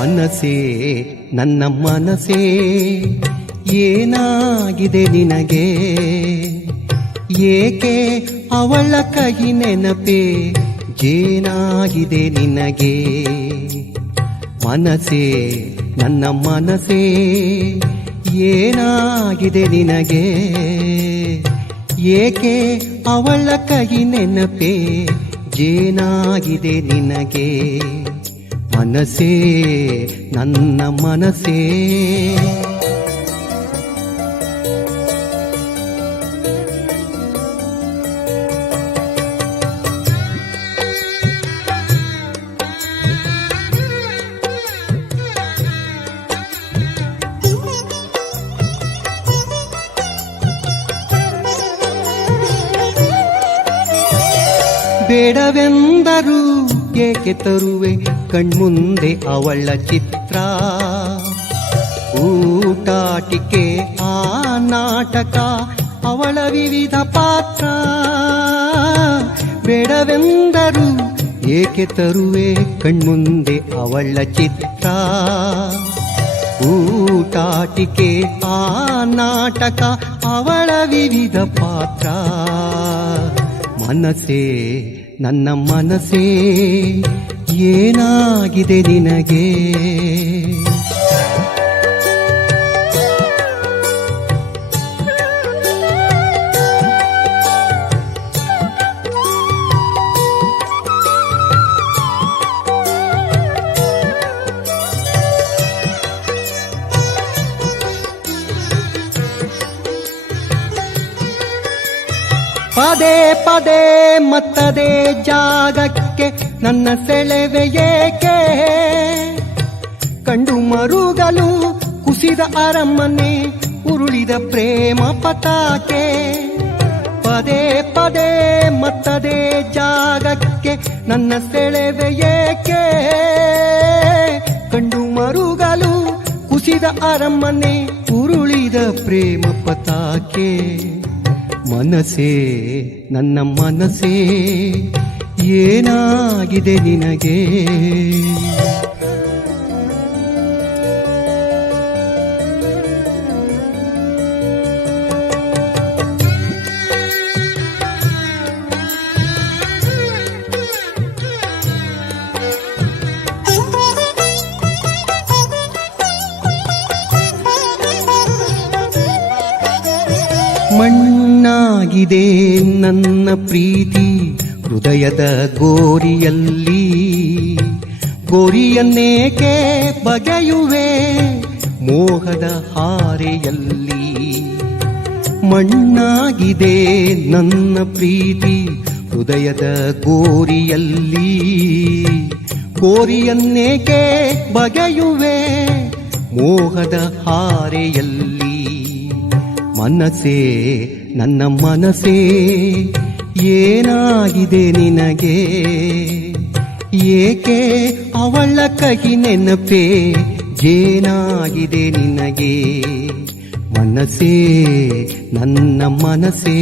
ಮನಸೇ ನನ್ನ ಮನಸೇ ಏನಾಗಿದೆ ನಿನಗೆ, ಏಕೆ ಅವಳ ಕಹಿ ನೆನಪೇ ಏನಾಗಿದೆ ನಿನಗೆ. ಮನಸೇ ನನ್ನ ಮನಸೇ ಏನಾಗಿದೆ ನಿನಗೆ, ಏಕೆ ಅವಳ ಕಹಿ ನೆನಪೇ ಏನಾಗಿದೆ ನಿನಗೆ. ಮನಸೇ ನನ್ನ ಮನಸೇ ಬೇಡವೆಂದರೂ ಏಕೆ ತರುವೆ ಕಣ್ಮುಂದೆ ಅವಳ ಚಿತ್ರ. ಊಟಾಟಿಕೆ ಆ ನಾಟಕ ಅವಳ ವಿವಿಧ ಪಾತ್ರ. ಬೇಡವೆಂದರೂ ಏಕೆ ತರುವೆ ಕಣ್ಮುಂದೆ ಅವಳ ಚಿತ್ರ. ಊಟಾಟಿಕೆ ಆ ನಾಟಕ ಅವಳ ವಿವಿಧ ಪಾತ್ರ. ಮನಸೇ ನನ್ನ ಮನಸೇ ಏನಾಗಿದೆ ನಿನಗೆ. ಪದೇ ಪದೇ ಮತ್ತದೇ ಜಾಗಕ್ಕೆ ನನ್ನ ಸೆಳೆವೆ ಏಕೆ. ಕಂಡು ಮರುಗಲು ಕುಸಿದ ಅರಮನೆ ಉರುಳಿದ ಪ್ರೇಮ ಪತಾಕೆ. ಪದೇ ಪದೇ ಮತ್ತದೇ ಜಾಗಕ್ಕೆ ನನ್ನ ಸೆಳೆವೆ ಏಕೆ. ಕಂಡು ಮರುಗಲು ಕುಸಿದ ಅರಮನೆ ಉರುಳಿದ ಪ್ರೇಮ ಪತಾಕೆ. ಮನಸೇ ನನ್ನ ಮನಸೇ ಏನಾಗಿದೆ ನಿನಗೆ. ಮಣ್ಣಾಗಿದೆ ನನ್ನ ಪ್ರೀತಿ ಹೃದಯದ ಗೋರಿಯಲ್ಲಿ. ಗೋರಿಯನ್ನೇಕೆ ಬಗೆಯುವೆ ಮೋಹದ ಹಾರೆಯಲ್ಲಿ. ಮಣ್ಣಾಗಿದೆ ನನ್ನ ಪ್ರೀತಿ ಹೃದಯದ ಗೋರಿಯಲ್ಲಿ. ಗೋರಿಯನ್ನೇಕೆ ಬಗೆಯುವೆ ಮೋಹದ ಹಾರೆಯಲ್ಲಿ. ಮನಸೇ ನನ್ನ ಮನಸೇ ಏನಾಗಿದೆ ನಿನಗೆ, ಏಕೆ ಅವಳ ಕಹಿ ನೆನಪೇ ಏನಾಗಿದೆ ನಿನಗೆ. ಮನಸೇ ನನ್ನ ಮನಸೇ